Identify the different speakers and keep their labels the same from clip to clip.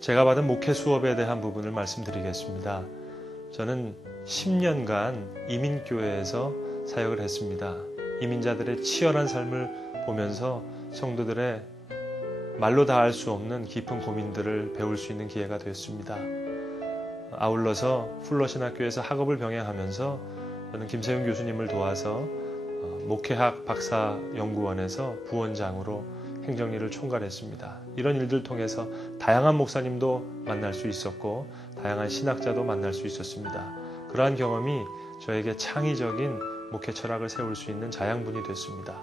Speaker 1: 제가 받은 목회 수업에 대한 부분을 말씀드리겠습니다. 저는 10년간 이민교회에서 사역을 했습니다. 이민자들의 치열한 삶을 보면서 성도들의 말로 다 할 수 없는 깊은 고민들을 배울 수 있는 기회가 되었습니다. 아울러서 풀러신학교에서 학업을 병행하면서 저는 김세윤 교수님을 도와서 어, 목회학 박사 연구원에서 부원장으로 행정일을 총괄했습니다. 이런 일들 통해서 다양한 목사님도 만날 수 있었고 다양한 신학자도 만날 수 있었습니다. 그러한 경험이 저에게 창의적인 목회 철학을 세울 수 있는 자양분이 됐습니다.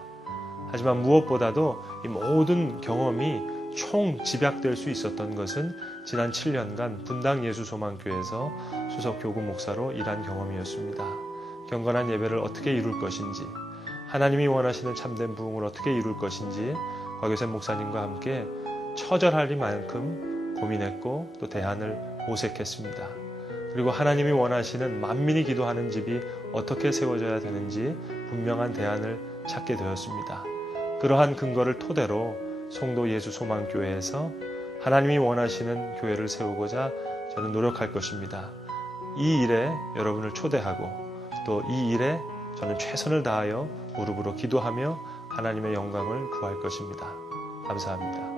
Speaker 1: 하지만 무엇보다도 이 모든 경험이 총 집약될 수 있었던 것은 지난 7년간 분당 예수소망교에서 수석 교구 목사로 일한 경험이었습니다. 경건한 예배를 어떻게 이룰 것인지, 하나님이 원하시는 참된 부흥을 어떻게 이룰 것인지 곽교샘 목사님과 함께 처절할 만큼 고민했고 또 대안을 모색했습니다. 그리고 하나님이 원하시는 만민이 기도하는 집이 어떻게 세워져야 되는지 분명한 대안을 찾게 되었습니다. 그러한 근거를 토대로 송도 예수 소망교회에서 하나님이 원하시는 교회를 세우고자 저는 노력할 것입니다. 이 일에 여러분을 초대하고 또 이 일에 저는 최선을 다하여 무릎으로 기도하며 하나님의 영광을 구할 것입니다. 감사합니다.